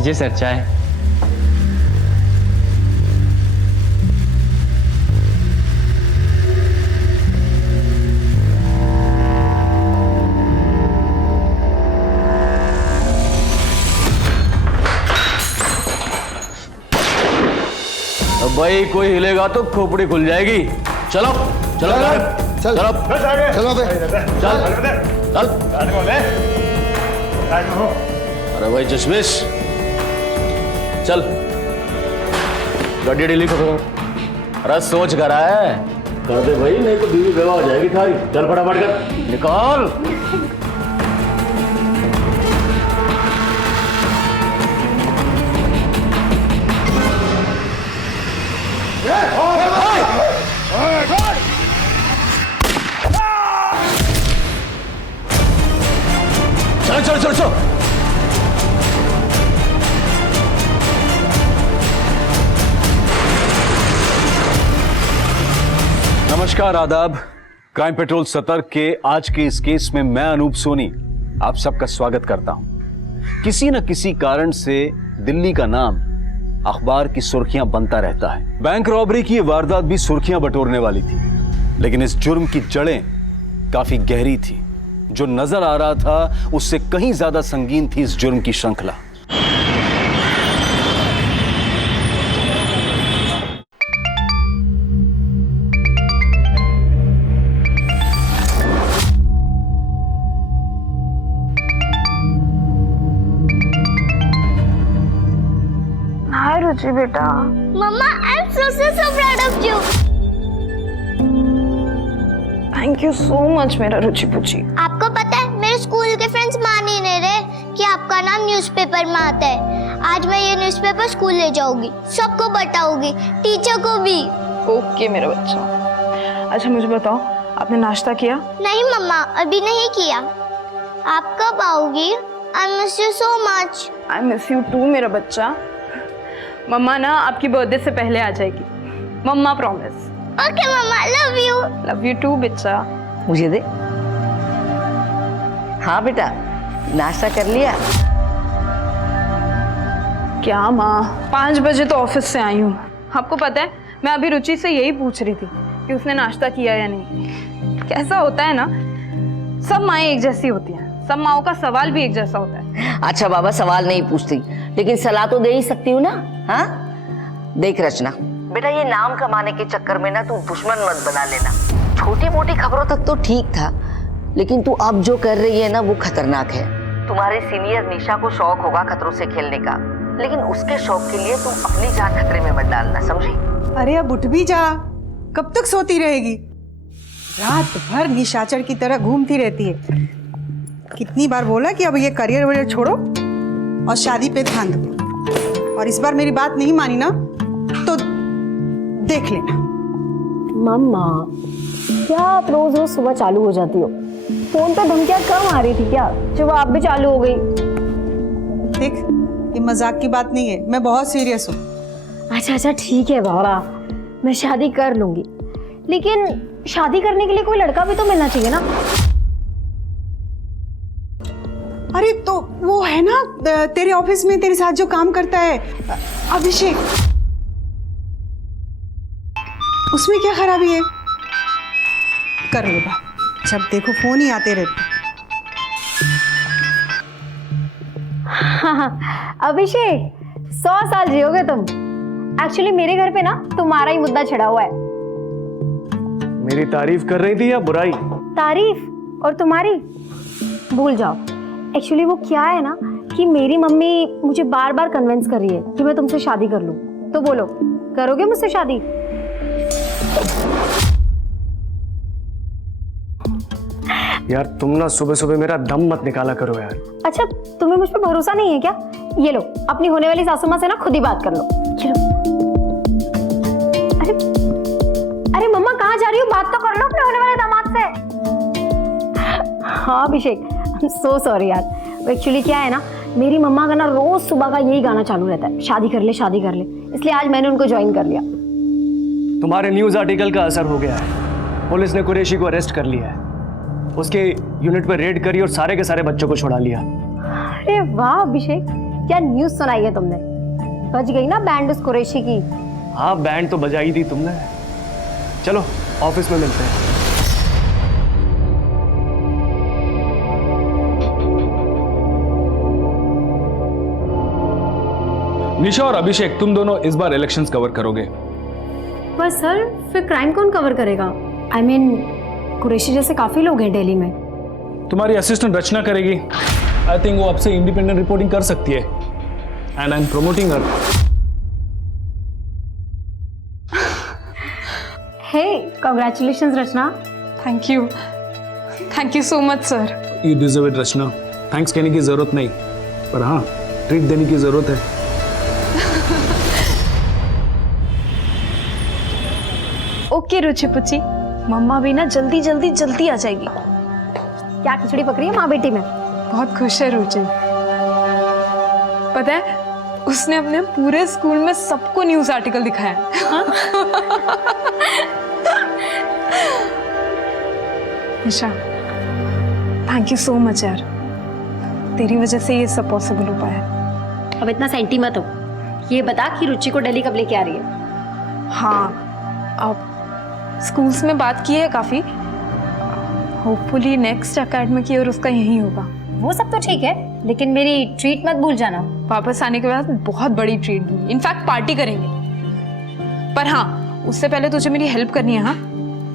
लीजिए सर चाय। अब भाई कोई हिलेगा तो खोपड़ी खुल जाएगी। चलो चलो चल चलो चलो बे चल चल। अरे भाई चश्मिश चल गाड़ी ढीली करो। अरे सोच कर रहा है कर दे भाई, नहीं तो बीवी बेवा हो जाएगी थारी। चल फटाफट कर निकाल। चलो चलो चलो चलो। नमस्कार आदाब। क्राइम पेट्रोल सतर्क के आज के इस केस में मैं अनूप सोनी आप सबका स्वागत करता हूं। किसी न किसी कारण से दिल्ली का नाम अखबार की सुर्खियां बनता रहता है। बैंक रॉबरी की यह वारदात भी सुर्खियां बटोरने वाली थी, लेकिन इस जुर्म की जड़ें काफी गहरी थी। जो नजर आ रहा था उससे कहीं ज्यादा संगीन थी इस जुर्म की श्रृंखला। हाय रुचि बेटा। मम्मा I am so proud of you. Thank you so much मेरा रुचि पुची। आपको पता है मेरे स्कूल के फ्रेंड्स मान ही नहीं रहे कि आपका नाम न्यूज़पेपर में आता है। आज मैं ये न्यूज़पेपर स्कूल ले जाऊंगी, सबको बताऊंगी, टीचर को भी। ओके मेरा बच्चा। अच्छा मुझे बताओ आपने नाश्ता किया? नहीं मम्मा अभी नहीं किया। आप कब आओगी? I miss you so much. I miss you too मेरा बच्चा। मम्मा ना आपकी बर्थडे से पहले आ जाएगी, मम्मा प्रॉमिस। ओके मम्मा love you. Love you too बच्चा। मुझे दे। हाँ बेटा नाश्ता कर लिया? क्या माँ 5 बजे तो ऑफिस से आई हूँ। आपको पता है मैं अभी रुचि से यही पूछ रही थी कि उसने नाश्ता किया या नहीं। कैसा होता है ना, सब माएँ एक जैसी होती हैं, सब माओं का सवाल भी एक जैसा होता है। अच्छा बाबा सवाल नहीं पूछती, लेकिन सलाह तो दे ही सकती हूँ ना। हाँ देख रचना बेटा, ये नाम कमाने के चक्कर में ना तू दुश्मन मत बना लेना। छोटी मोटी खबरों तक तो ठीक था, लेकिन तू अब जो कर रही है ना वो खतरनाक है। तुम्हारे सीनियर निशा को शौक होगा खतरों से खेलने का, लेकिन उसके शौक के लिए तुम अपनी जान खतरे में मत डालना, समझी? अरे अब उठ भी जा, कब तक सोती रहेगी? रात भर निशाचर की तरह घूमती रहती है। कितनी बार बोला कि अब ये करियर वरियर छोड़ो और शादी पे ध्यान दो, और इस बार मेरी बात नहीं मानी ना तो देख लेना। मम्मा क्या आप रोज रोज सुबह चालू हो जाती हो? फोन पे धमकियां कम आ रही थी क्या जब आप भी चालू हो गई? देख ये मजाक की बात नहीं है, मैं बहुत सीरियस हूँ। अच्छा अच्छा ठीक है बाबा, मैं शादी कर लूंगी, लेकिन शादी करने के लिए कोई लड़का भी तो मिलना चाहिए ना। अरे तो वो है ना तेरे ऑफिस में तेरे साथ जो काम करता है अभिषेक, उसमें क्या खराबी है? कर लो बात, जब देखो फोन ही आते रहते। हाँ, अभिषेक 100 साल जियोगे तुम। एक्चुअली मेरे घर पे ना तुम्हारा ही मुद्दा छिड़ा हुआ है। मेरी तारीफ कर रही थी या बुराई? तारीफ और तुम्हारी भूल जाओ। एक्चुअली वो क्या है ना कि मेरी मम्मी मुझे बार बार कन्विंस कर रही है कि मैं तुमसे शादी कर लूं। तो बोलो करोगे मुझसे शादी? यार तुम ना सुबह सुबह मेरा दम मत निकाला करो यार। अच्छा तुम्हें मुझ पर भरोसा नहीं है क्या? ये लो अपनी होने वाली सासू माँ से ना खुद ही बात कर लो। चलो। अरे अरे मम्मा कहाँ जा रही हो? बात तो कर लो अपने होने वाले दामाद से। हाँ अभिषेक सो सॉरी यार। एक्चुअली क्या है ना, मेरी मम्मा का ना रोज सुबह का यही गाना चालू रहता है, शादी कर ले शादी कर ले, इसलिए आज मैंने उनको ज्वाइन कर लिया। तुम्हारे न्यूज आर्टिकल का असर हो गया है। पुलिस ने कुरैशी को अरेस्ट कर लिया है, उसके यूनिट पर रेड करी और सारे के सारे बच्चों को छुड़ा लिया। अरे वाह अभिषेक, क्या न्यूज़ सुनाई है तुमने? बज गई ना बैंड उस कुरैशी की। हाँ, बैंड तो बजाई थी तुमने। चलो ऑफिस में मिलते हैं। निशा और अभिषेक, तुम दोनों इस बार इलेक्शंस कवर करोगे। पर सर फिर क्राइम कौन कवर करेगा? आई मीन कुरैशी जैसे काफी लोग हैं दिल्ली में। तुम्हारी असिस्टेंट रचना करेगी। आई थिंक वो आपसे इंडिपेंडेंट रिपोर्टिंग कर सकती है। And I am promoting her. Hey, congratulations Rachna. Thank you so much sir. You deserve it Rachna. Thanks कहने की जरूरत नहीं, पर हाँ ट्रीट देने की जरूरत है। ओके रुचि पुची, मम्मा भी ना जल्दी आ जाएगी। क्या खिचड़ी पक रही है माँ बेटी में? बहुत खुश है रुचि। पता है, उसने अपने पूरे स्कूल में सबको न्यूज़ आर्टिकल दिखाया है। निशा, थैंक यू सो मच यार, तेरी वजह से ये सब पॉसिबल हो पाया। अब इतना सेंटी मत हो। ये बता कि रुचि को दिल्ली कब लेके आ रही है? हाँ, अब स्कूल्स में बात की है काफ़ी। होपफुली नेक्स्ट एकेडमिक ईयर उसका यही होगा। वो सब तो ठीक है, लेकिन मेरी ट्रीट मत भूल जाना। वापस आने के बाद बहुत बड़ी ट्रीट दूंगी, इनफैक्ट पार्टी करेंगे। पर हाँ, उससे पहले तुझे मेरी हेल्प करनी है। हाँ,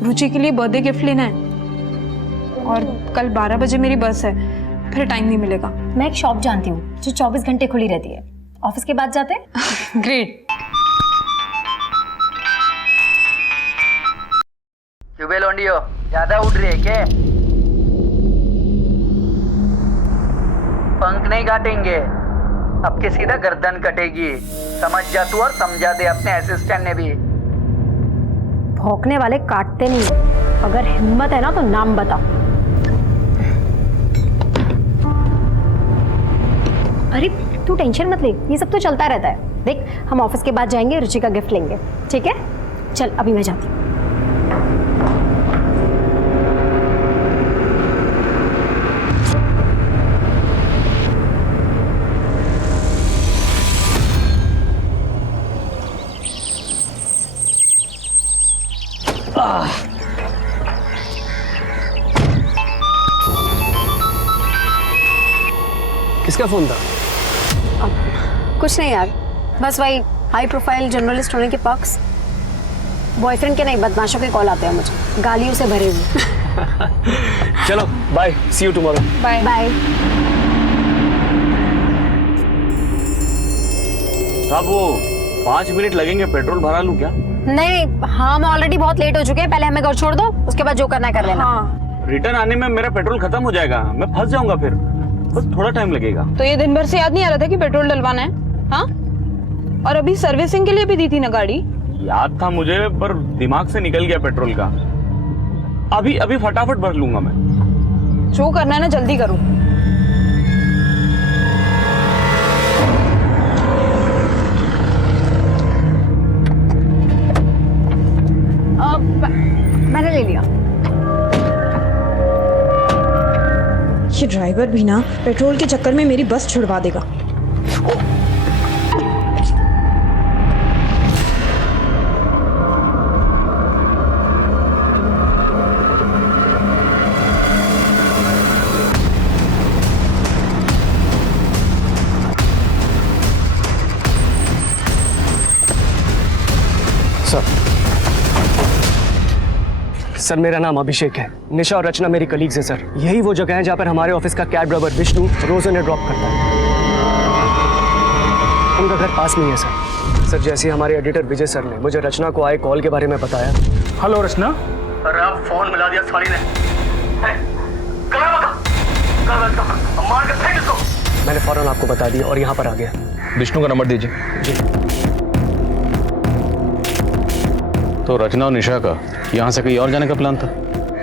रुचि के लिए बर्थडे गिफ्ट लेना है और कल 12 बजे मेरी बस है, फिर टाइम नहीं मिलेगा। मैं एक शॉप जानती हूँ जो 24 घंटे खुली रहती है। ऑफिस के बाद जाते हैं। ग्रेट। क्यों लोंडियो, ज्यादा उड़ रही है क्या? पंख नहीं काटेंगे, अब के सीधा गर्दन कटेगी। समझ जा तू और समझा दे अपने असिस्टेंट ने भी। भौंकने वाले काटते नहीं। अगर हिम्मत है ना तो नाम बता। अरे तू टेंशन मत ले, ये सब तो चलता रहता है। देख, हम ऑफिस के बाद जाएंगे, रुचि का गिफ्ट लेंगे, ठीक है? चल अभी मैं जाती हूँ। किसका फोन था? कुछ नहीं यार, बस वही हाई प्रोफाइल जर्नलिस्ट होने के पक्ष। बॉयफ्रेंड के नहीं, बदमाशों के कॉल आते हैं मुझे, गालियों से भरे हुए। चलो bye, see you tomorrow. Bye bye. साहब वो 5 मिनट लगेंगे, पेट्रोल भरा लूं क्या? नहीं, हाँ हम ऑलरेडी बहुत लेट हो चुके हैं। पहले हमें घर छोड़ दो, उसके बाद जो करना है कर लेना। हाँ, रिटर्न आने में मेरा पेट्रोल खत्म हो जाएगा, मैं फंस जाऊंगा, फिर बस थोड़ा टाइम लगेगा। तो ये दिन भर से याद नहीं आ रहा था कि पेट्रोल डलवाना है? हाँ, और अभी सर्विसिंग के लिए भी दी थी ना गाड़ी। याद था मुझे, पर दिमाग से निकल गया पेट्रोल का। अभी अभी फटाफट भर लूंगा मैं। जो करना है ना जल्दी करो। मैंने ले लिया। ये ड्राइवर भी ना पेट्रोल के चक्कर में मेरी बस छुड़वा देगा। सर, मेरा नाम अभिषेक है। निशा और रचना मेरी कलीग्स है सर। यही वो जगह है जहाँ पर हमारे ऑफिस का कैब ड्राइवर विष्णु रोज उन्हें ड्रॉप करता है। उनका घर पास में ही है सर। सर, जैसे हमारे एडिटर विजय सर ने मुझे रचना को आए कॉल के बारे में बताया। हेलो रचना। अरे आप फोन मिला दिया साली ने। मार के फेंक इसको। मैंने फौरन आपको बता दिया और यहाँ पर आ गया। विष्णु का नंबर दीजिए। जी। तो रचना और निशा का यहाँ से कहीं और जाने का प्लान था?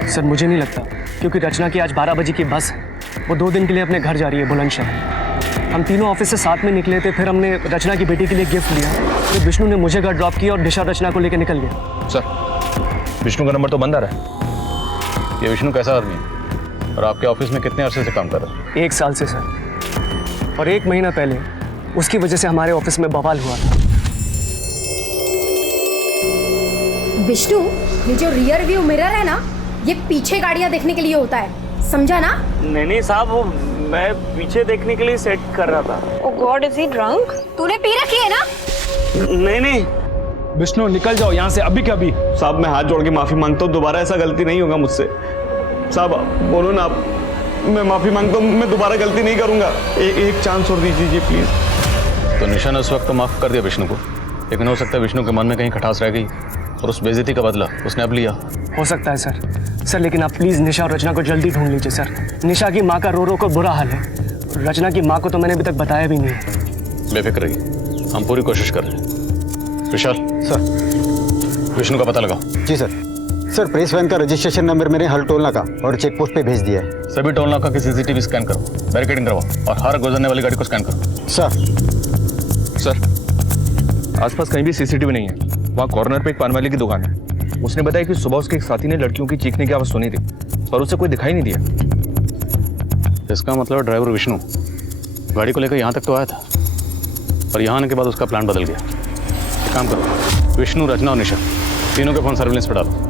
सर, मुझे नहीं लगता, क्योंकि रचना की आज 12 बजे की बस है। वो 2 दिन के लिए अपने घर जा रही है बुलंदशहर। हम तीनों ऑफिस से साथ में निकले थे, फिर हमने रचना की बेटी के लिए गिफ्ट लिया, फिर विष्णु ने मुझे घर ड्रॉप किया और निशा रचना को लेकर निकल गया। सर, विष्णु का नंबर तो बंद आ रहा है। ये विष्णु कैसा आदमी है और आपके ऑफिस में कितने अरसे से काम कर रहा है? 1 साल से सर। और 1 महीना पहले उसकी वजह से हमारे ऑफिस में बवाल हुआ था। विष्णु, ये जो रियर व्यू मिरर है ना, ये पीछे गाड़ियां देखने के लिए होता है, समझा ना? नहीं साहब, वो मैं पीछे देखने के लिए सेट कर रहा था। ओ गॉड, इज ही ड्रंक? तूने पी रखी है ना? नहीं। विष्णु निकल जाओ यहाँ से अभी के अभी। साहब मैं हाथ जोड़ के माफी मांगता हूँ, दोबारा ऐसा गलती नहीं होगा मुझसे। साहब बोलो ना आप, मैं माफी मांगता हूँ, मैं दोबारा गलती नहीं करूंगा। एक चांस और दीजिए प्लीज। तो निशा ने उस वक्त तो माफ कर दिया विष्णु को, लेकिन हो सकता है विष्णु के मन में कहीं खटास रह गई और उस बेइज्जती का बदला उसने अब लिया। हो सकता है सर, लेकिन आप प्लीज़ निशा और रचना को जल्दी ढूंढ लीजिए सर। निशा की माँ का रो कर बुरा हाल है। रचना की माँ को तो मैंने अभी तक बताया भी नहीं है। बेफिक्र रहिए, हम पूरी कोशिश कर रहे हैं। विशाल सर। विष्णु का पता लगाओ। जी सर, प्रेस वैन का रजिस्ट्रेशन नंबर मैंने हर टोल नाका और चेक पोस्ट पे भेज दिया है। सभी टोल नाका की सीसीटीवी स्कैन करो, बैरिकेडिंग करवाओ और हर गुजरने वाली गाड़ी को स्कैन करो। सर आसपास कहीं भी सीसीटीवी नहीं है। वहाँ कॉर्नर पे एक पान वाले की दुकान है। उसने बताया कि सुबह उसके एक साथी ने लड़कियों की चीखने की आवाज सुनी थी, पर उसे कोई दिखाई नहीं दिया। इसका मतलब ड्राइवर विष्णु गाड़ी को लेकर यहाँ तक तो आया था, पर यहाँ आने के बाद उसका प्लान बदल गया। एक काम करो, विष्णु, रचना और निशा तीनों के फोन सर्विलेंस पे डालो।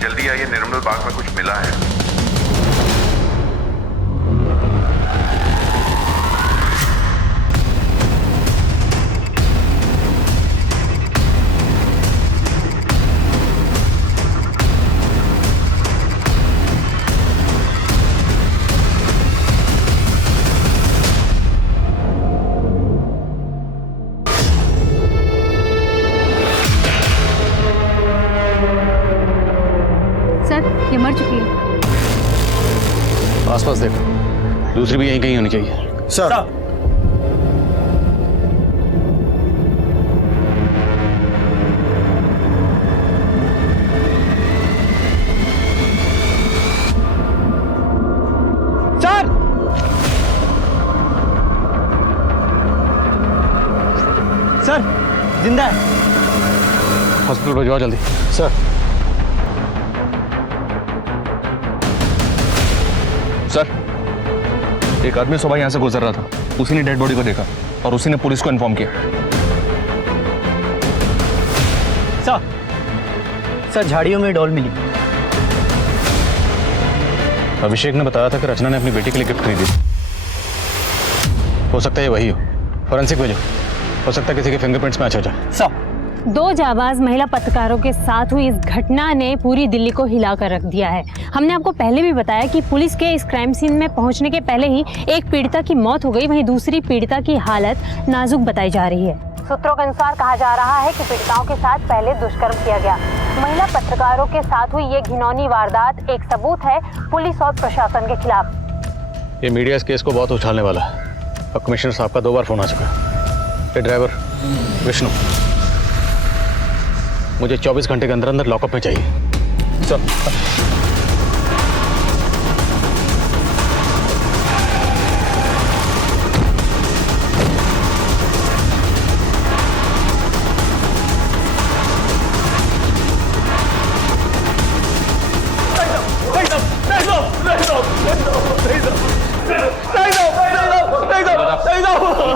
जल्दी आइए, निर्मल बाग में कुछ मिला है। ये मर चुकी है। आसपास देखो, दूसरी भी यहीं कहीं होनी चाहिए। सर। सर जिंदा है। हॉस्पिटल भिजवाओ जल्दी। सर। सर, एक आदमी सुबह यहाँ से गुजर रहा था, उसी ने डेड बॉडी को देखा और उसी ने पुलिस को इन्फॉर्म किया। सर झाड़ियों में डॉल मिली। अभिषेक ने बताया था कि रचना ने अपनी बेटी के लिए गिफ्ट खरीदी। हो सकता है ये वही हो। फॉरेंसिक भेजो, हो सकता है किसी के फिंगरप्रिंट्स मैच हो जाए। दो जाबाज महिला पत्रकारों के साथ हुई इस घटना ने पूरी दिल्ली को हिलाकर रख दिया है। हमने आपको पहले भी बताया कि पुलिस के इस क्राइम सीन में पहुंचने के पहले ही एक पीड़िता की मौत हो गई, वहीं दूसरी पीड़िता की हालत नाजुक बताई जा रही है। सूत्रों के अनुसार कहा जा रहा है कि पीड़िताओं के साथ पहले दुष्कर्म किया गया। महिला पत्रकारों के साथ हुई ये घिनौनी वारदात एक सबूत है पुलिस और प्रशासन के खिलाफ। ये मीडिया इस केस को बहुत उछालने वाला है। अब कमिश्नर साहब का 2 बार फोन आ चुका है। ये ड्राइवर विष्णु मुझे 24 घंटे के अंदर अंदर लॉकअप में चाहिए। सर।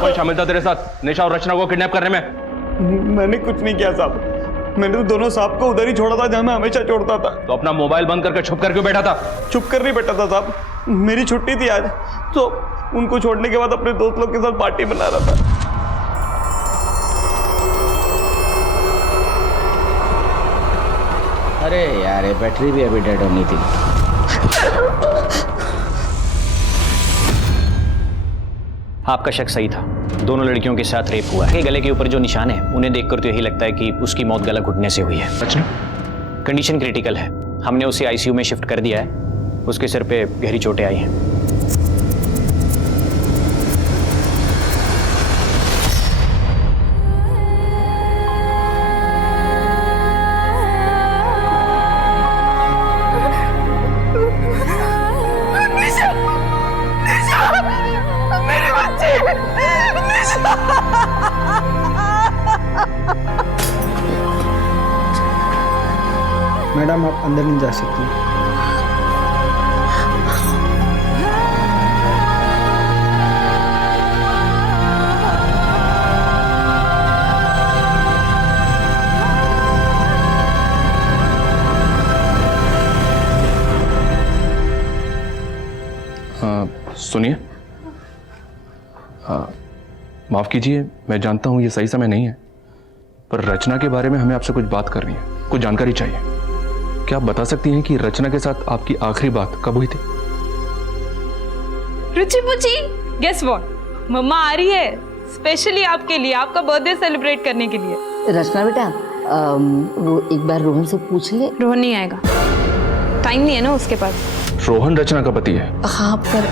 कौन शामिल था तेरे साथ निशा और रचना को किडनैप करने में? मैंने कुछ नहीं किया साहब, मैंने तो दोनों साहब को उधर ही छोड़ा था जहां मैं हमेशा छोड़ता था। तो अपना मोबाइल बंद करके छुप कर क्यों बैठा था? छुप कर नहीं बैठा था साहब, मेरी छुट्टी थी आज, तो उनको छोड़ने के बाद अपने दोस्त लोग के साथ पार्टी बना रहा था। अरे यार ये बैटरी भी अभी डेड होनी थी। आपका शक सही था, दोनों लड़कियों के साथ रेप हुआ है। गले के ऊपर जो निशान है उन्हें देखकर तो यही लगता है कि उसकी मौत गला घुटने से हुई है। अच्छा। कंडीशन क्रिटिकल है, हमने उसे आईसीयू में शिफ्ट कर दिया है। उसके सिर पे गहरी चोटें आई हैं। मेरी मैडम आप अंदर नहीं जा सकती। सुनिए, माफ़ कीजिए, मैं जानता हूँ ये सही समय नहीं है, पर रचना के बारे में हमें आपसे कुछ बात करनी है, कुछ जानकारी चाहिए। क्या आप बता सकती हैं कि रचना के साथ आपकी आखिरी बात कब हुई थी? रुचि पुची, गेस व्हाट, मम्मा आ रही है स्पेशली आपके लिए, आपका बर्थडे सेलिब्रेट करने के लिए। रचना बेटा, वो एक बार रोहन से पूछ ले। रोहन नहीं आएगा, टाइम नहीं है ना उसके पास। रोहन रचना का पति है? हाँ, पर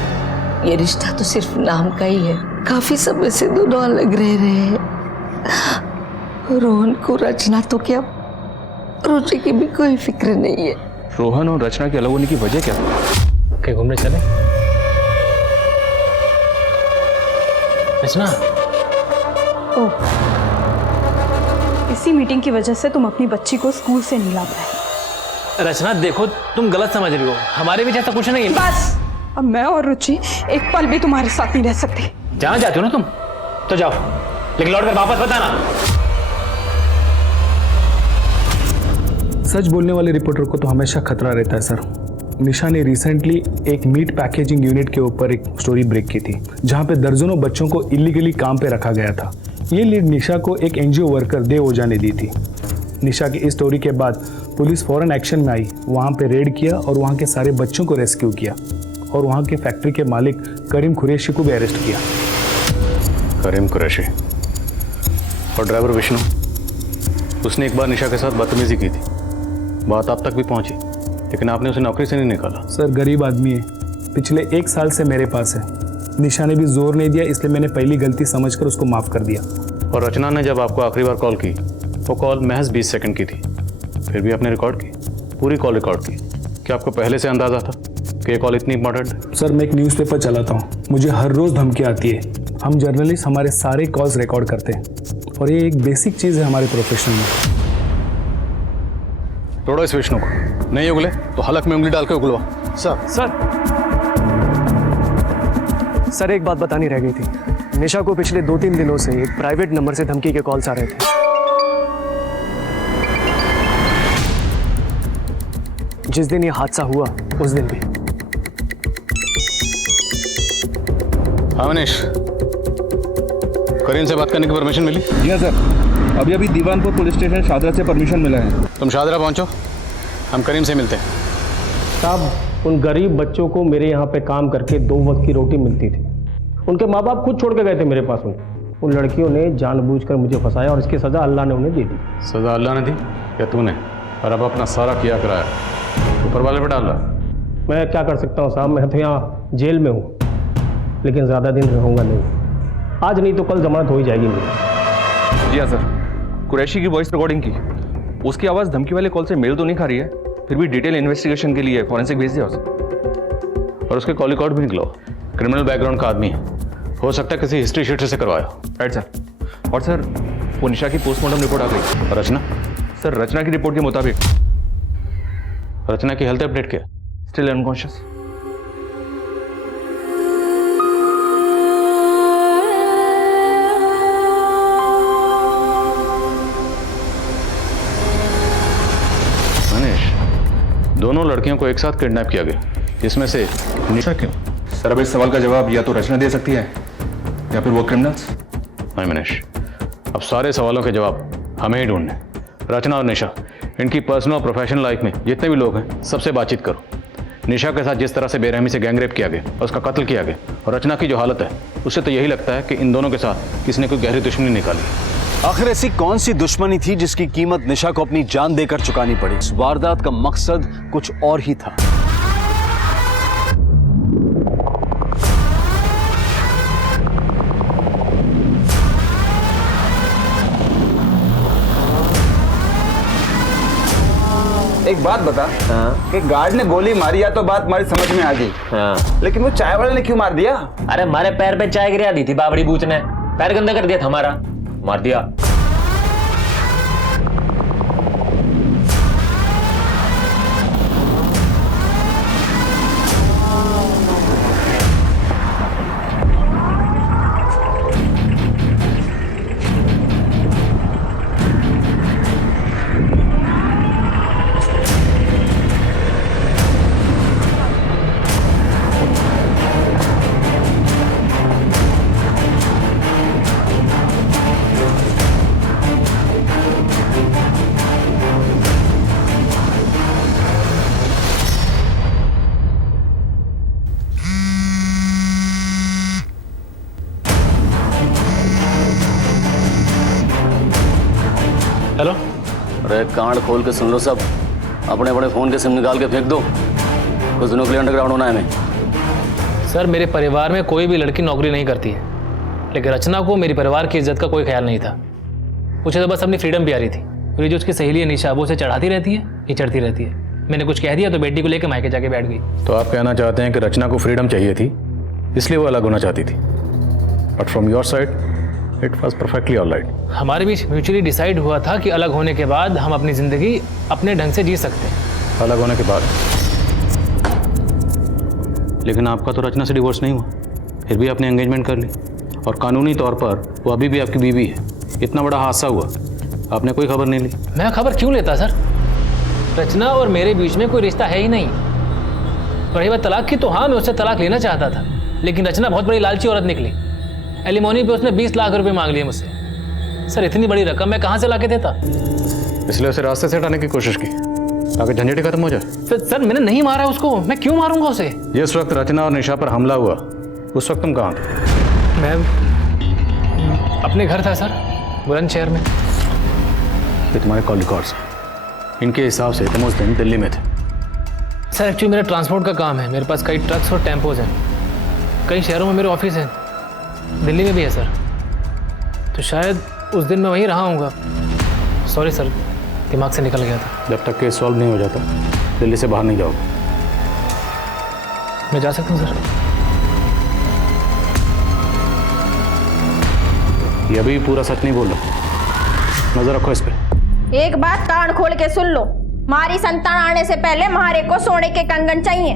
ये रिश्ता तो सिर्फ नाम का ही है। काफी समय से दोनों अलग रह रहे हैं। रोहन को रचना तो क्या, रुचि की भी कोई फिक्र नहीं है। रोहन और रचना के अलग होने की वजह क्या? कहीं घूमने चले? रचना, इसी मीटिंग की वजह से तुम अपनी बच्ची को स्कूल से नहीं ला पाए। रचना देखो, तुम गलत समझ रही हो, हमारे बीच ऐसा कुछ नहीं है। बस, अब मैं और रुचि एक पल भी तुम्हारे साथ नहीं रह सकते। जहां जाती हो ना तुम, तो जाओ, लेकिन लौट कर वापस बताना। सच बोलने वाले रिपोर्टर को तो हमेशा खतरा रहता है सर। निशा ने रिसेंटली एक मीट पैकेजिंग यूनिट के ऊपर एक स्टोरी ब्रेक की थी, जहां पे दर्जनों बच्चों को इलीगली काम पे रखा गया था। ये लीड निशा को एक एनजीओ वर्कर देव ओझा ने दी थी। निशा की इस स्टोरी के बाद पुलिस फौरन एक्शन में आई, वहाँ पे रेड किया और वहाँ के सारे बच्चों को रेस्क्यू किया और वहाँ के फैक्ट्री के मालिक करीम कुरैशी को भी अरेस्ट किया। करीम कुरैशी और ड्राइवर विष्णु, उसने एक बार निशा के साथ बदतमीजी की थी, बात आप तक भी पहुंची, लेकिन आपने उसे नौकरी से नहीं निकाला। सर गरीब आदमी है, पिछले 1 साल से मेरे पास है। निशा ने भी जोर नहीं दिया, इसलिए मैंने पहली गलती समझकर उसको माफ़ कर दिया। और रचना ने जब आपको आखिरी बार कॉल की, वो कॉल महज 20 सेकंड की थी, फिर भी आपने रिकॉर्ड की, पूरी कॉल रिकॉर्ड की। क्या आपको पहले से अंदाजा था कि ये कॉल इतनी इंपॉर्टेंट है? सर मैं एक न्यूज़पेपर चलाता हूँ, मुझे हर रोज़ धमकी आती है। हम जर्नलिस्ट हमारे सारे कॉल्स रिकॉर्ड करते हैं और ये एक बेसिक चीज़ है हमारे प्रोफेशन में। तोड़ो इस विष्णु को, नहीं उगले तो हलक में उंगली डाल के उगलवा। सर एक बात बतानी रह गई थी। निशा को पिछले 2-3 दिनों से एक प्राइवेट नंबर से धमकी के कॉल्स आ रहे थे। जिस दिन ये हादसा हुआ उस दिन भी। हाँ मनीष, करीम से बात करने की परमिशन मिली? जी हाँ सर, अभी अभी दीवानपुर पुलिस स्टेशन शादरा से परमिशन मिला है। तुम शादरा पहुंचो, हम करीम से मिलते हैं। साहब, उन गरीब बच्चों को मेरे यहाँ पे काम करके 2 वक्त की रोटी मिलती थी। उनके माँ बाप खुद छोड़ के गए थे मेरे पास। उन लड़कियों ने जानबूझकर मुझे फंसाया और इसकी सज़ा अल्लाह ने उन्हें दे दी। सज़ा अल्लाह ने दी या तूने? और अब अपना सारा किया कराया ऊपर वाले पे डाल रहा। मैं क्या कर सकता हूँ साहब, मैं तो यहाँ जेल में हूँ, लेकिन ज़्यादा दिन रहूँगा नहीं। आज नहीं तो कल जमानत हो ही जाएगी मेरी। जी हाँ सर, कुरैशी की वॉइस रिकॉर्डिंग की, उसकी आवाज़ धमकी वाले कॉल से मेल तो नहीं खा रही है, फिर भी डिटेल इन्वेस्टिगेशन के लिए फॉरेंसिक भेज दिया उसे। और उसके कॉल रिकॉर्ड भी निकलो, क्रिमिनल बैकग्राउंड का आदमी है, हो सकता है किसी हिस्ट्री शीट से करवाया। Right sir. और सर वो निशा की पोस्टमार्टम रिपोर्ट आ गई। रचना? सर रचना की रिपोर्ट के मुताबिक रचना की हेल्थ अपडेट क्या? Still unconscious. मनीष, दोनों लड़कियों को एक साथ किडनैप किया गया, जिसमें से निशा क्यों? सर अब इस सवाल का जवाब या तो रचना दे सकती है या फिर वो क्रिमिनल्स। नहीं मनीष, अब सारे सवालों के जवाब हमें ही ढूंढने। रचना और निशा, इनकी पर्सनल और प्रोफेशनल लाइफ में जितने भी लोग हैं सबसे बातचीत करो। निशा के साथ जिस तरह से बेरहमी से गैंगरेप किया गया और उसका कत्ल किया गया, और रचना की जो हालत है, उससे तो यही लगता है कि इन दोनों के साथ किसी ने कोई गहरी दुश्मनी निकाली। आखिर ऐसी कौन सी दुश्मनी थी जिसकी कीमत निशा को अपनी जान देकर चुकानी पड़ी? इस वारदात का मकसद कुछ और ही था। एक बात बता, कि गार्ड ने गोली मारी या तो बात हमारी समझ में आ गई, लेकिन वो चाय वाले ने क्यों मार दिया? अरे हमारे पैर पे चाय गिरा दी थी बावड़ी बूच ने, पैर गंदा कर दिया था हमारा, मार दिया। अरे कांड खोल के सुन लो सब, अपने अपने फ़ोन के सिम निकाल के फेंक दो, कुछ दिनों के लिए अंडरग्राउंड होना है हमें। सर मेरे परिवार में कोई भी लड़की नौकरी नहीं करती है, लेकिन रचना को मेरे परिवार की इज्जत का कोई ख्याल नहीं था। मुझे तो बस अपनी फ्रीडम प्यारी थी। मेरी जो उसकी सहेली है निशा, वो उसे चढ़ाती रहती है, ये चढ़ती रहती है। मैंने कुछ कह दिया तो बेटी को लेकर मायके जाके बैठ गई। तो आप कहना चाहते हैं कि रचना को फ्रीडम चाहिए थी, इसलिए वो अलग होना चाहती थी, but from your side it was perfectly alright. हमारे बीच म्यूचुअली डिसाइड हुआ था कि अलग होने के बाद हम अपनी ज़िंदगी अपने ढंग से जी सकते हैं। अलग होने के बाद? लेकिन आपका तो रचना से डिवोर्स नहीं हुआ, फिर भी आपने एंगेजमेंट कर ली, और कानूनी तौर पर वो अभी भी आपकी बीवी है। इतना बड़ा हादसा हुआ, आपने कोई खबर नहीं ली। मैं खबर क्यों लेता सर? रचना और मेरे बीच में कोई रिश्ता है ही नहीं। रही बात तलाक की, तो हाँ मैं उससे तलाक लेना चाहता था, लेकिन रचना बहुत बड़ी लालची औरत निकली। एलिमोनी पे उसने 20 लाख रुपए मांग लिए मुझसे। सर इतनी बड़ी रकम मैं कहाँ से लाके देता? इसलिए उसे रास्ते से हटाने की कोशिश की ताकि झंझट खत्म हो जाए। सर मैंने नहीं मारा उसको, मैं क्यों मारूंगा उसे? जिस वक्त रचना और निशा पर हमला हुआ उस वक्त तुम कहाँ थे? मैं अपने घर था सर, बुलंदशहर में। ये तुम्हारे कॉल रिकॉर्ड्स, इनके हिसाब से तुम उस दिन दिल्ली में थे। सर एक्चुअली मेरा ट्रांसपोर्ट का काम है, मेरे पास कई ट्रक्स और टेम्पोज हैं। कई शहरों में मेरे ऑफिस हैं, दिल्ली में भी है सर। तो शायद उस दिन मैं वहीं रहा हूँगा। सॉरी सर, दिमाग से निकल गया था। जब तक केस सॉल्व नहीं हो जाता दिल्ली से बाहर नहीं जाओगे। मैं जा सकता हूँ सर? ये अभी पूरा सच नहीं बोल रहा, नजर रखो इस पे। एक बात कान खोल के सुन लो, हमारी संतान आने से पहले हमारे को सोने के कंगन चाहिए।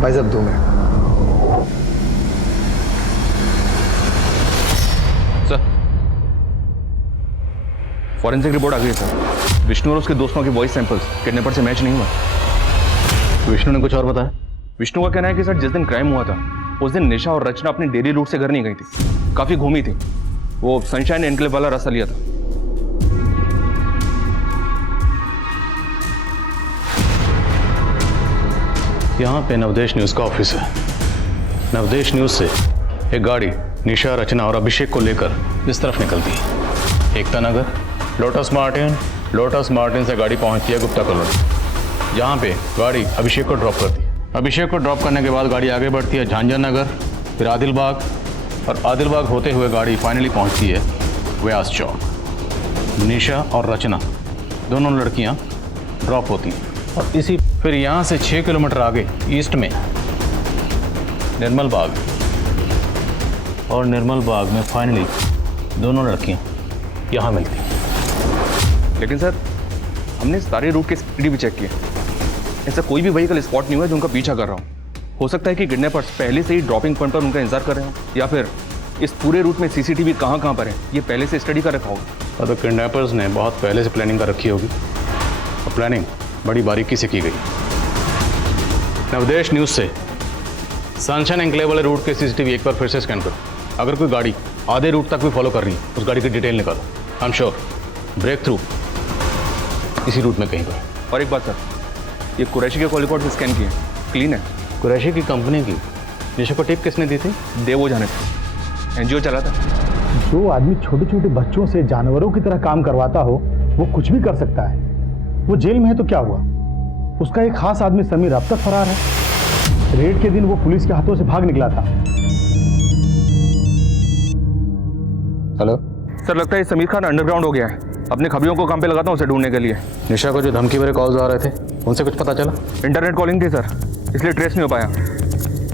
भाई साहब 2 मिनट। सर फॉरेंसिक रिपोर्ट आ गई है सर। विष्णु और उसके दोस्तों की वॉइस सैंपल्स किडनैपर से मैच नहीं हुआ। विष्णु ने कुछ और बताया? विष्णु का कहना है कि सर जिस दिन क्राइम हुआ था उस दिन निशा और रचना अपने डेली रूट से घर नहीं गई थी, काफी घूमी थी। वो सनशाइन एनक्लेव वाला रास्ता लिया था। यहाँ पे नवदेश न्यूज का ऑफिस है। नवदेश न्यूज से एक गाड़ी निशा, रचना और अभिषेक को लेकर इस तरफ निकलती है। एकता नगर, लोटस मार्टिन से गाड़ी पहुंचती है गुप्ता कॉलोनी, जहाँ पे गाड़ी अभिषेक को ड्रॉप करती है। अभिषेक को ड्रॉप करने के बाद गाड़ी आगे बढ़ती है झांझर नगर, फिर आदिलबाग, और आदिलबाग होते हुए गाड़ी फाइनली पहुंचती है व्यास चौक। निशा और रचना दोनों लड़कियां ड्रॉप होती हैं, और इसी फिर यहाँ से 6 किलोमीटर आगे ईस्ट में निर्मल बाग, और निर्मल बाग में फाइनली दोनों लड़कियां यहाँ मिलती हैं। लेकिन सर हमने सारे रूट के सीसीटीवी चेक किए, ऐसा कोई भी व्हीकल स्पॉट नहीं हुआ जो उनका पीछा कर रहा हूँ। हो सकता है कि किडनैपर्स पहले से ही ड्रॉपिंग पॉइंट पर उनका इंतजार कर रहे हो, या फिर इस पूरे रूट में सीसीटीवी कहाँ कहाँ पर है ये पहले से स्टडी कर रखा होगा। तो किडनैपर्स ने बहुत पहले से प्लानिंग कर रखी होगी, और प्लानिंग बड़ी बारीकी से की गई। नवदेश न्यूज से सनशाइन एनक्लेव वाले रूट के सीसीटीवी एक बार फिर से स्कैन करो। अगर कोई गाड़ी आधे रूट तक भी फॉलो कर रही है उस गाड़ी की डिटेल निकालो। I am sure break through इसी रूट में कहीं पर। और एक बात सर, ये कुरैशी के कॉल रिकॉर्ड से स्कैन किए, क्लीन है। कुरैशी की कंपनी की निशा को टिप किसने दी थी? देवो जाने थे, एनजीओ चला था। जो आदमी छोटे छोटे बच्चों से जानवरों की तरह काम करवाता हो वो कुछ भी कर सकता है। वो जेल में है तो क्या हुआ? उसका एक खास आदमी समीर अब तक फरार है। रेड के दिन वो पुलिस के हाथों से भाग निकला था। हेलो सर, लगता है समीर खान अंडरग्राउंड हो गया है। अपने खबरियों को काम पे लगाता हूँ उसे ढूंढने के लिए। निशा को जो धमकी भरे कॉल्स आ रहे थे उनसे कुछ पता चला? इंटरनेट कॉलिंग थी सर, इसलिए ट्रेस नहीं हो पाया।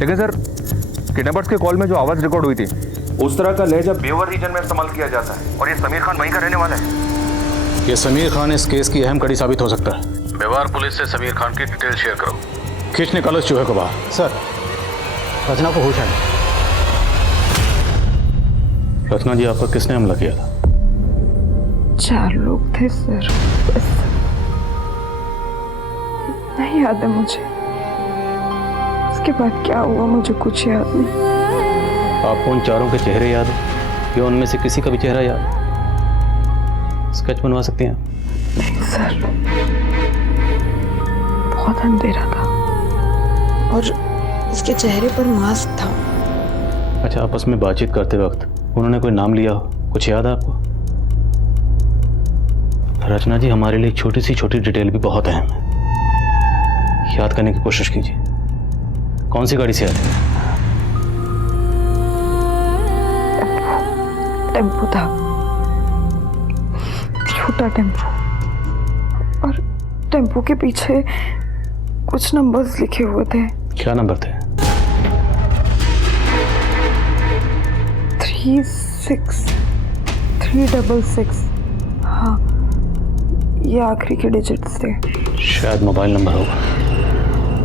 लेकिन सर किडनैपर्स के कॉल में जो आवाज़ रिकॉर्ड हुई थी उस तरह का लहजा बेवर रीजन में इस्तेमाल किया जाता है, और ये समीर खान वहीं का रहने वाला है। ये समीर खान इस केस की अहम कड़ी साबित हो सकता है। व्यवहार पुलिस से समीर खान की डिटेल शेयर करो। खींच निकालो इस चूहे को बाहर। सर रचना को होश है। रचना जी, आप पर किसने हमला किया था? 4 लोग थे सर, बस नहीं याद है मुझे। उसके बाद क्या हुआ मुझे कुछ याद नहीं। आपको उन चारों के चेहरे याद है या उनमें से किसी का भी चेहरा याद है? स्केच बनवा सकती हैं? नहीं सर, बहुत अंधेरा था और उसके चेहरे पर मास्क था। अच्छा, आपस में बातचीत करते वक्त उन्होंने कोई नाम लिया हो, कुछ याद है आपको? रचना जी, हमारे लिए छोटी सी छोटी डिटेल भी बहुत अहम है, याद करने की कोशिश कीजिए। कौन सी गाड़ी से आते हैं? टेम्पो था, छोटा टेम्पो, और टेम्पो के पीछे कुछ नंबर्स लिखे हुए थे। क्या नंबर थे? 36366। हाँ, ये आखिरी के डिजिट्स थे। शायद मोबाइल नंबर होगा।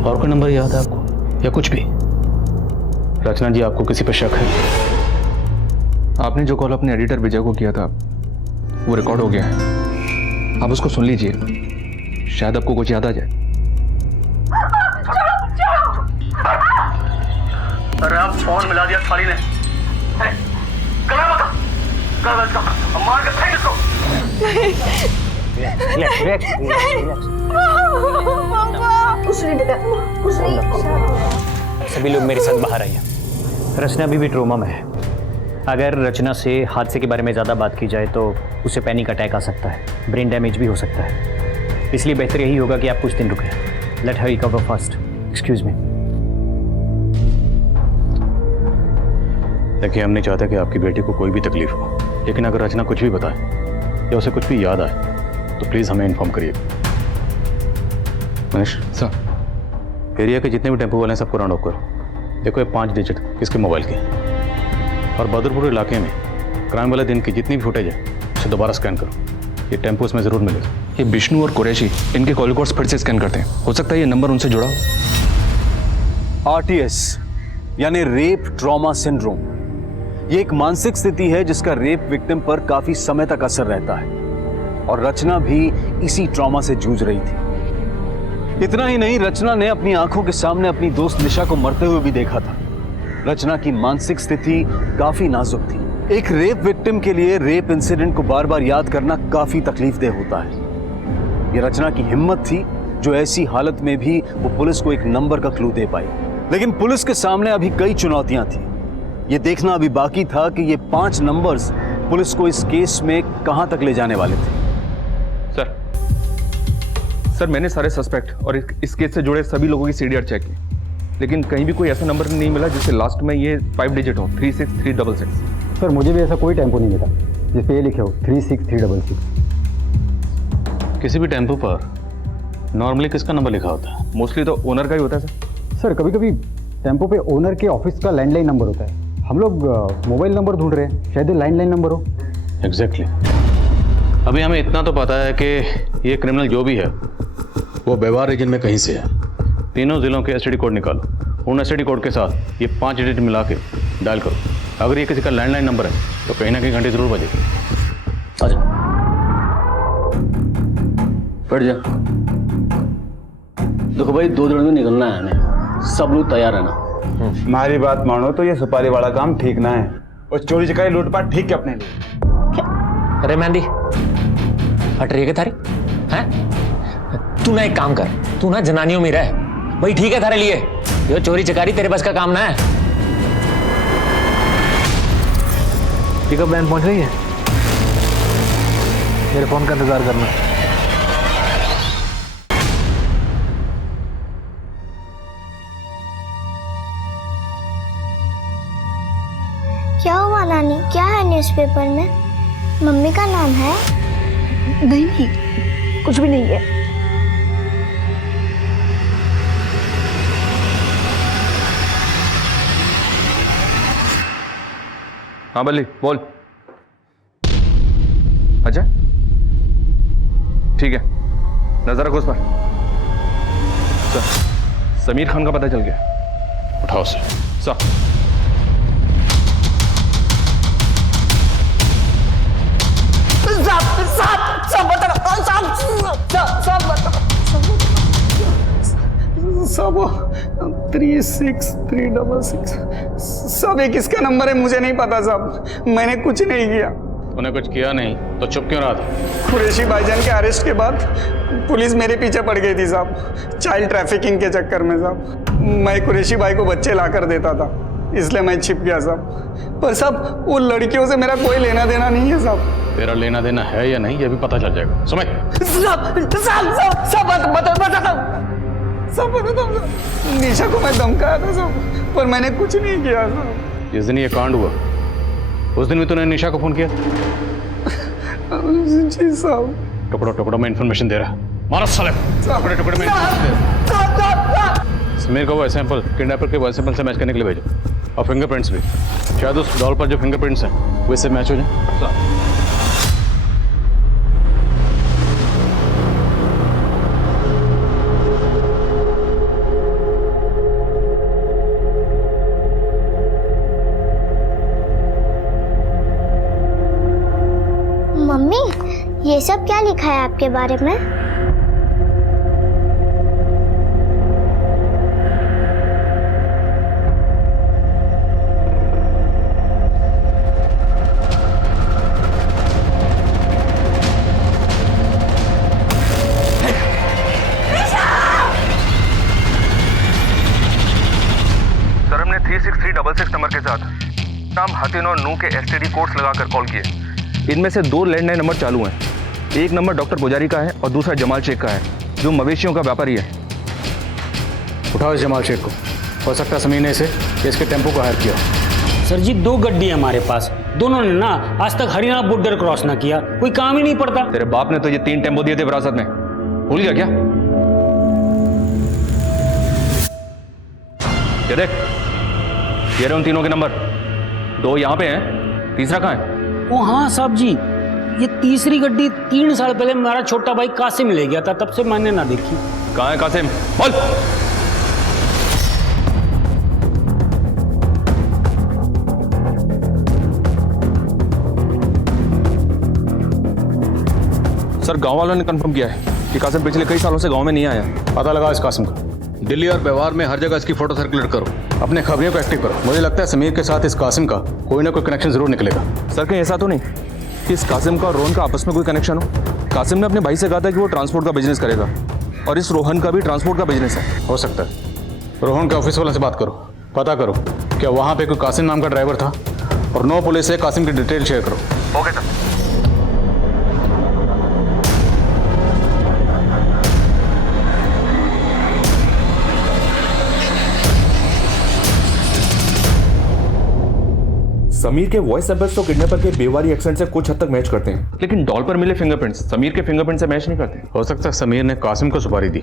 और कोई नंबर याद है आपको, या कुछ भी? रचना जी, आपको किसी पर शक है? आपने जो कॉल अपने एडिटर विजय को किया था वो रिकॉर्ड हो गया है, आप उसको सुन लीजिए, शायद आपको कुछ याद आ जाए। अरे आप फोन मिला दिया थाली ने। मार के फेंक इसको। कुछ नहीं बेटा, कुछ नहीं। सभी लोग मेरे साथ बाहर आइए। रचना अभी भी ट्रोमा में है। अगर रचना से हादसे के बारे में ज़्यादा बात की जाए तो उसे पैनिक अटैक आ सकता है, ब्रेन डैमेज भी हो सकता है। इसलिए बेहतर यही होगा कि आप कुछ दिन रुकें। Let her recover first. Excuse me. देखिए, हम नहीं चाहते कि आपकी बेटी को कोई भी तकलीफ हो, लेकिन अगर रचना कुछ भी बताए या उसे कुछ भी याद आए तो प्लीज़ हमें इन्फॉर्म करिए। मनीष सर, एरिया के जितने भी टेम्पो वाले हैं सबको राउंड ऑफ करो। देखो, ये 5 डिजिट किसके मोबाइल के हैं, और बहादुरपुर इलाके में क्राइम वाले दिन की जितनी भी फुटेज है उसे दोबारा स्कैन करो। ये टेम्पो इसमें ज़रूर मिलेगा। ये विष्णु और कुरैशी इनके कॉल रिकॉर्ड्स फिर से स्कैन करते हैं, हो सकता है ये नंबर उनसे जुड़ा हो। RTS यानी रेप ट्रॉमा सिंड्रोम, ये एक मानसिक स्थिति है जिसका रेप विक्टिम पर काफी समय तक असर रहता है, और रचना भी इसी ट्रॉमा से जूझ रही थी। इतना ही नहीं, रचना ने अपनी आंखों के सामने अपनी दोस्त निशा को मरते हुए भी देखा था। रचना की मानसिक स्थिति काफी नाजुक थी। एक रेप विक्टिम के लिए रेप इंसिडेंट को बार बार याद करना काफी तकलीफदेह होता है। यह रचना की हिम्मत थी जो ऐसी हालत में भी वो पुलिस को एक नंबर का क्लू दे पाई। लेकिन पुलिस के सामने अभी कई चुनौतियां थी। ये देखना अभी बाकी था कि ये 5 नंबर्स पुलिस को इस केस में कहां तक ले जाने वाले थे। सर, मैंने सारे सस्पेक्ट और इस केस से जुड़े सभी लोगों की सीडीआर चेक की, लेकिन कहीं भी कोई ऐसा नंबर नहीं मिला जिससे लास्ट में ये 5 डिजिट हो, 36366। सर, मुझे भी ऐसा कोई टेम्पो नहीं मिला जिस पे ये लिखे हो 36366। किसी भी टेम्पो पर नॉर्मली किसका नंबर लिखा होता है? मोस्टली तो ओनर का ही होता है सर, कभी कभी टेम्पो पे ओनर के ऑफिस का लैंडलाइन नंबर होता है। हम लोग मोबाइल नंबर ढूंढ रहे हैं, शायद लैंडलाइन नंबर हो। एग्जैक्टली। अभी हमें इतना तो पता है कि ये क्रिमिनल जो भी है वो व्यवहार रीजन में कहीं से है। तीनों जिलों के एसटीडी कोड निकालो, उन एसटीडी कोड के साथ ये 5 डिजिट मिला के डायल करो। अगर ये किसी का लैंडलाइन नंबर है तो कहीं ना कहीं घंटे जरूर बजेगी। आजा, बैठ जा। देखो भाई, 2 दिन में निकलना है हमें, सब लोग तैयार है ना? हमारी बात मानो तो ये सुपारी वाला काम ठीक ना है, और चोरी चकारी लूटपाट ठीक है अपने लिए। अरे मेहंदी, हट रही है क्या थारी? हैं? तू ना एक काम कर, तू ना जनानियों में रह, भाई ठीक है थारे लिए। ये चोरी चकारी तेरे बस का काम ना है। पिकअप वैन पहुंच रही है, मेरे फोन का इंतजार करना। क्या हुआ नानी, क्या है न्यूज़पेपर में? मम्मी का नाम है? नहीं, कुछ भी नहीं है। हाँ बल्ली, बोल। अच्छा, ठीक है, नजर रखो उस पर। समीर खान का पता चल गया, उठाओ उसे। सर, सब 36366 सब एक किसका नंबर है मुझे नहीं पता साहब, मैंने कुछ नहीं किया। तूने कुछ किया नहीं तो चुप क्यों रहा था? कुरैशी भाईजान के अरेस्ट के बाद पुलिस मेरे पीछे पड़ गई थी साहब, चाइल्ड ट्रैफिकिंग के चक्कर में साहब। मैं कुरैशी भाई को बच्चे ला कर देता था, इसलिए मैं छिप गया साहब। पर साहब वो लड़कियों से मेरा कोई लेना देना नहीं है साहब। तेरा लेना देना है या नहीं ये भी पता चल जाएगा। समझ सब बताता हूँ। निशा को मैं धमकाया था साहब, पर मैंने कुछ नहीं किया साहब। जिस दिन ये कांड हुआ उस दिन भी तूने निशा को फोन किया? जी साहब। टुकड़ों टुकड़ों में इन्फॉर्मेशन दे रहा। मारा साले, टुकड़े टुकड़े में समीर को वो सैंपल किडनैपर के वॉइस सैंपल से मैच करने के लिए भेजो, और फिंगरप्रिंट्स भी। शायद उस डॉल पर जो फिंगरप्रिंट्स हैं वो इससे मैच हो जाए। मम्मी, ये सब क्या लिखा है आपके बारे में? सर, हमने 36366 नंबर के साथ नाम हतिन और नू के एसटीडी कोड्स लगाकर कॉल किए। इनमें से 2 लैंडलाइन नंबर चालू हैं। एक नंबर डॉक्टर पुजारी का है और दूसरा जमाल शेख का है, जो मवेशियों का व्यापारी है। उठाओ इस जमाल शेख को। हो सकता है समीर ने इसे इसके टेम्पो को हायर किया। सर जी 2 गड्डी है हमारे पास, दोनों ने ना आज तक हरियाणा बॉर्डर क्रॉस ना किया, कोई काम ही नहीं पड़ता। तेरे बाप ने तो ये 3 टेम्पो दिए थे विरासत में, भूल गया क्या? ये देख, ये रहे उन तीनों के नंबर। 2 यहाँ पे हैं, तीसरा कहाँ है? ओ हाँ साहब जी, ये तीसरी गड्डी 3 साल पहले हमारा छोटा भाई कासिम ले गया था, तब से मैंने ना देखी। कहाँ है कासिम? बोल। सर, गांव वालों ने कंफर्म किया है कि कासिम पिछले कई सालों से गांव में नहीं आया। पता लगा इस कासिम का। दिल्ली और व्यवहार में हर जगह इसकी फोटो सर्कुलेट करो, अपने खबरियों को एक्टिव करो। मुझे लगता है समीर के साथ इस कासिम का कोई ना कोई कनेक्शन जरूर निकलेगा। सर, कहीं ऐसा तो नहीं कि इस कासिम का और रोहन का आपस में कोई कनेक्शन हो? कासिम ने अपने भाई से कहा था कि वो ट्रांसपोर्ट का बिजनेस करेगा, और इस रोहन का भी ट्रांसपोर्ट का बिजनेस है। हो सकता है। रोहन के ऑफिस वालों से बात करो, पता करो क्या वहाँ पे कोई कासिम नाम का ड्राइवर था, और 9 पुलिस से कासिम की डिटेल शेयर करो। Okay sir. समीर के वॉइस सैंपल्स तो किडनैपर के बेवारी एक्सेंट से कुछ हद तक मैच करते हैं, लेकिन डॉल पर मिले फिंगरप्रिंट्स समीर के फिंगरप्रिंट से मैच नहीं करते। हो सकता है समीर ने कासिम को सुपारी दी।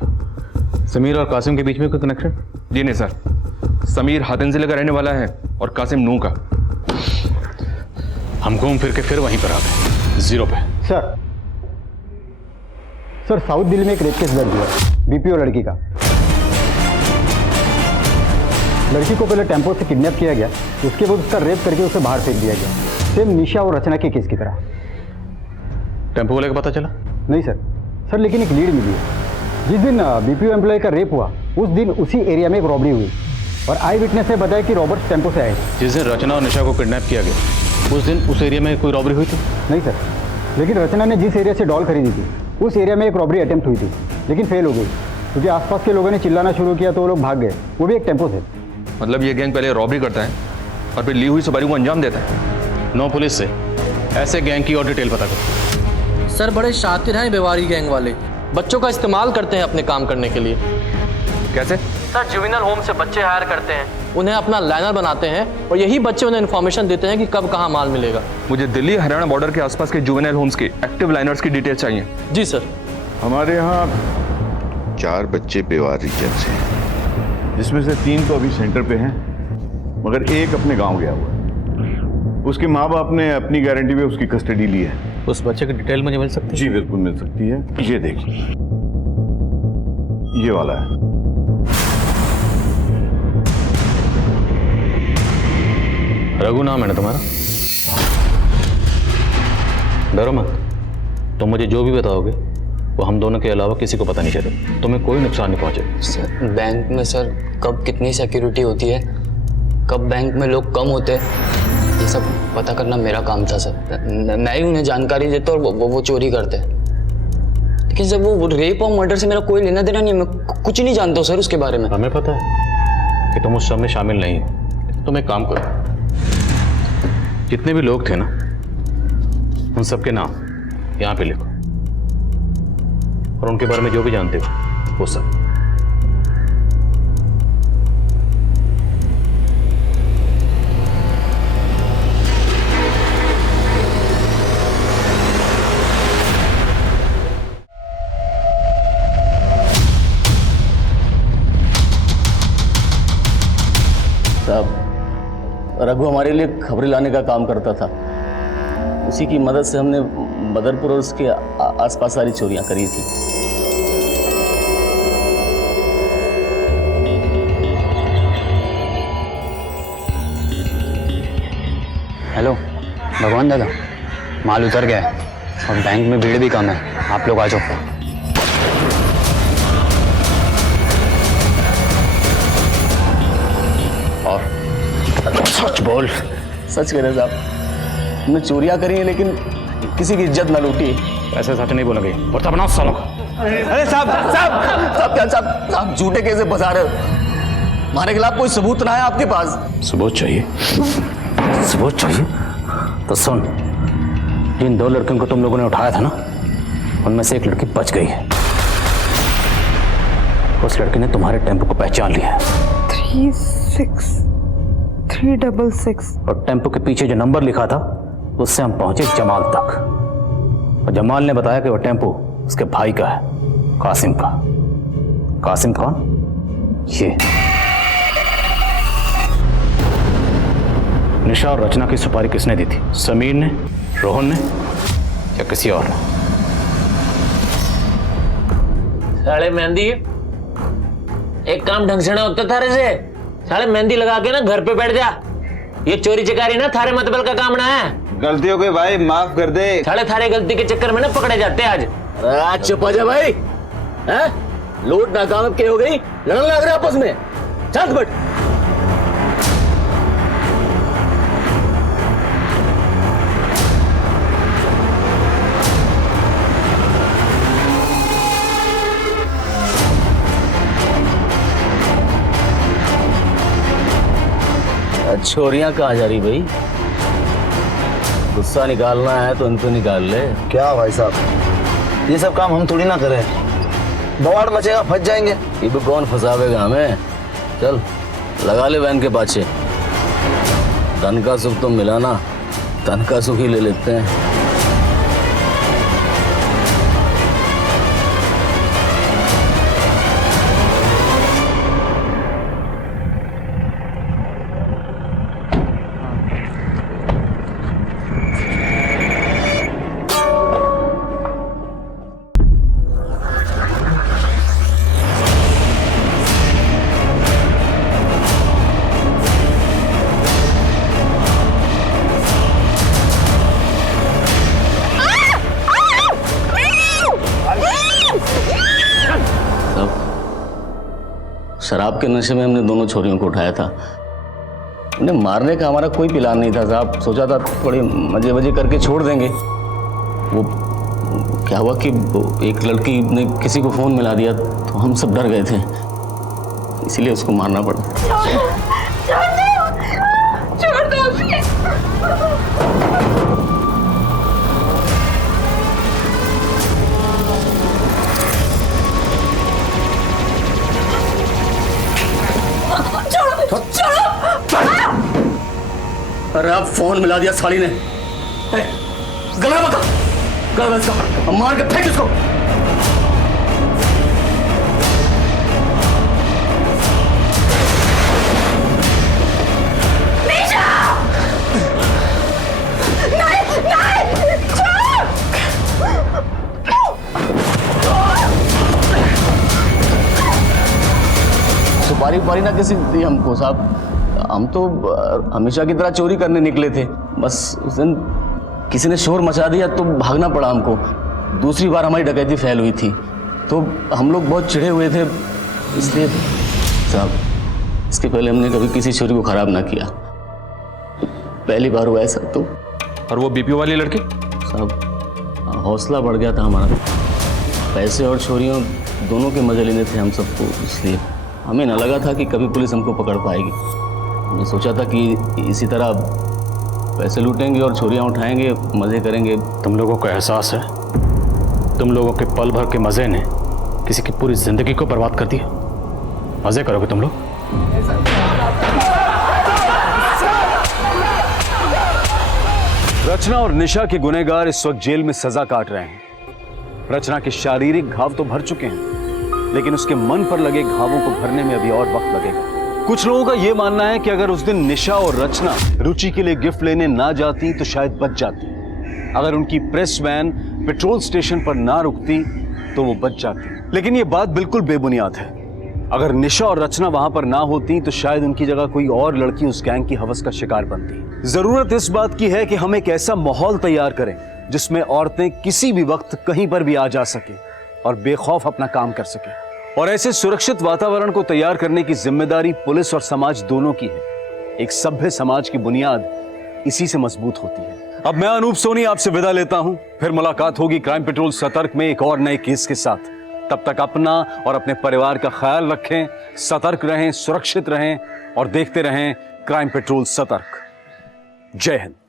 समीर और कासिम के बीच में कोई कनेक्शन? जी नहीं सर, समीर हातिन जिले का रहने वाला है और कासिम नू का। हम घूम फिर के फिर वहीं पर आ गए, 0 पे। सर, साउथ दिल्ली में एक रेप केस दर्ज हुआ, बीपीओ लड़की का। लड़की को पहले टेम्पो से किडनैप किया गया, उसके बाद उसका रेप करके उसे बाहर फेंक दिया गया, सेम निशा और रचना के केस की तरह। टेम्पो वाले का पता चला? नहीं सर, लेकिन एक लीड मिली है। जिस दिन बीपीओ एम्प्लॉय का रेप हुआ उस दिन उसी एरिया में एक रॉबरी हुई, और आई विटनेस ने बताया कि रॉबर्ट्स टेम्पो से आए। जिस दिन रचना और निशा को किडनैप किया गया उस दिन उस एरिया में कोई रॉबरी हुई थी? नहीं सर, लेकिन रचना ने जिस एरिया से डॉल खरीदी थी उस एरिया में एक रॉबरी अटेम्प्ट हुई थी, लेकिन फेल हो गई क्योंकि आसपास के लोगों ने चिल्लाना शुरू किया तो वो लोग भाग गए, वो भी एक टेम्पो से। मतलब ये गैंग पहले रॉबरी करता है और फिर ली हुई सवारी को अंजाम देता है। 9 पुलिस से ऐसे गैंग की और डिटेल पता करो। सर, बड़े शातिर हैं बेवारी गैंग वाले, बच्चों का इस्तेमाल करते हैं अपने काम करने के लिए। कैसे? सर, जुवेनाइल होम से बच्चे हायर करते हैं, उन्हें अपना लाइनर बनाते हैं, और यही बच्चे उन्हें इन्फॉर्मेशन देते हैं कि कब कहाँ माल मिलेगा। मुझे दिल्ली हरियाणा बॉर्डर के आसपास के जुवेनाइल होम्स के एक्टिव लाइनर्स की डिटेल्स चाहिए। जी सर। हमारे यहाँ 4 बच्चे बेवारी जब से, जिसमें से 3 तो अभी सेंटर पे हैं, मगर एक अपने गांव गया हुआ है। उसके माँ बाप ने अपनी गारंटी पे उसकी कस्टडी ली है। उस बच्चे की डिटेल मुझे मिल सकती है? जी बिल्कुल मिल सकती है। ये देखिए, ये वाला है। रघु नाम है ना तुम्हारा? डरो मत, तुम मुझे जो भी बताओगे वो हम दोनों के अलावा किसी को पता नहीं चले, तुम्हें कोई नुकसान नहीं पहुंचे। सर, बैंक में सर कब कितनी सिक्योरिटी होती है, कब बैंक में लोग कम होते हैं, ये सब पता करना मेरा काम था सर। मैं ही उन्हें जानकारी देता और वो चोरी करते। लेकिन सर वो रेप और मर्डर से मेरा कोई लेना देना नहीं है, मैं कुछ नहीं जानता हूँ सर उसके बारे में। हमें पता है कि तुम उस सब में शामिल नहीं हो, तुम एक काम करो, जितने भी लोग थे ना उन सबके नाम यहाँ पे लिखो और उनके बारे में जो भी जानते हो वो सब। साहब, रघु हमारे लिए खबरें लाने का काम करता था। उसी की मदद से हमने बदरपुर और उसके आसपास सारी चोरियां करी थी। हेलो भगवान दादा, माल उतर गया है और बैंक में भीड़ भी कम है, आप लोग आ जाओ। और सच बोल। सच कह रहे साहब, हमने चोरियां करी हैं लेकिन किसी की इज्जत ना लूटी। ऐसे सच नहीं बोलोगे और तब ना सालों। अरे साहब साहब साहब क्या साहब, आप झूठे कैसे फंसा रहे हो? हमारे खिलाफ कोई सबूत ना है आपके पास? सबूत चाहिए? सबूत चाहिए तो सुन, जिन 2 लड़कियों को तुम लोगों ने उठाया था ना, उनमें से एक लड़की बच गई है। उस लड़की ने तुम्हारे टेम्पो को पहचान लिया है। 36366 और टेम्पो के पीछे जो नंबर लिखा था उससे हम पहुंचे जमाल तक, और जमाल ने बताया कि वो टेम्पो उसके भाई का है, कासिम का। कासिम कौन? ये निशा और रचना की सुपारी किसने दी थी? समीर ने, रोहन ने या किसी और ने? साले मेहंदी, एक काम ढंग से ना होता थारे से। साले मेहंदी लगा के ना घर पे बैठ जा। ये चोरी चकारी ना थारे मतबल का काम ना है। गलती हो गई भाई, माफ कर दे। साले थारे गलती के चक्कर में ना पकड़े जाते आज। आज चुप जा भाई, हैं? लूट नाकाम के हो गई, लड़ने लग रहे आपस में। चल बट। छोरियां कहाँ जा रही भाई? गुस्सा निकालना है तो इनको निकाल ले। क्या भाई साहब, ये सब काम हम थोड़ी ना करें, बवाड़ मचेगा, फंस जाएंगे। ये भी कौन फंसावेगा हमें? चल लगा ले वैन के पाछे। धन का सुख तो मिला ना, धन का सुख ही ले लेते हैं। शराब के नशे में हमने दोनों छोरियों को उठाया था। उन्हें मारने का हमारा कोई प्लान नहीं था साहब। सोचा था थोड़े मजे वजे करके छोड़ देंगे। वो क्या हुआ कि एक लड़की ने किसी को फोन मिला दिया तो हम सब डर गए थे, इसीलिए उसको मारना पड़ा। छोड़ दो उसे। अरे अब फोन मिला दिया साली ने। गला बका, गला इसका, मार के फेंक इसको। सुपारी उपारी ना किसी दी हमको साहब। हम तो हमेशा की तरह चोरी करने निकले थे, बस उस दिन किसी ने शोर मचा दिया तो भागना पड़ा हमको। दूसरी बार हमारी डकैती फैल हुई थी तो हम लोग बहुत चिढ़े हुए थे, इसलिए साहब इसके पहले हमने कभी किसी चोरी को खराब ना किया, पहली बार हुआ ऐसा। तो और वो बीपीओ वाली लड़की? साहब हौसला बढ़ गया था हमारा, पैसे और चोरियों दोनों के मजे लेने थे हम सबको, इसलिए हमें न लगा था कि कभी पुलिस हमको पकड़ पाएगी। मैं सोचा था कि इसी तरह पैसे लूटेंगे और चोरियां उठाएंगे, मजे करेंगे। तुम लोगों को एहसास है तुम लोगों के पल भर के मजे ने किसी की पूरी जिंदगी को बर्बाद कर दिया? मजे करोगे तुम लोग? रचना और निशा के गुनहगार इस वक्त जेल में सजा काट रहे हैं। रचना के शारीरिक घाव तो भर चुके हैं, लेकिन उसके मन पर लगे घावों को भरने में अभी और वक्त लगेगा। कुछ लोगों का यह मानना है कि अगर उस दिन निशा और रचना रुचि के लिए गिफ्ट लेने ना जाती तो शायद बच जाती। अगर उनकी प्रेस वैन पेट्रोल स्टेशन पर ना रुकती तो वो बच जाती। लेकिन ये बात बिल्कुल बेबुनियाद है। अगर निशा और रचना वहां पर ना होती तो शायद उनकी जगह कोई और लड़की उस गैंग की हवस का शिकार बनती। जरूरत इस बात की है कि हम एक ऐसा माहौल तैयार करें जिसमें औरतें किसी भी वक्त कहीं पर भी आ जा सके और बेखौफ अपना काम कर सके। और ऐसे सुरक्षित वातावरण को तैयार करने की जिम्मेदारी पुलिस और समाज दोनों की है। एक सभ्य समाज की बुनियाद इसी से मजबूत होती है। अब मैं अनूप सोनी आपसे विदा लेता हूं। फिर मुलाकात होगी क्राइम पेट्रोल सतर्क में एक और नए केस के साथ। तब तक अपना और अपने परिवार का ख्याल रखें, सतर्क रहें, सुरक्षित रहें और देखते रहें क्राइम पेट्रोल सतर्क। जय हिंद।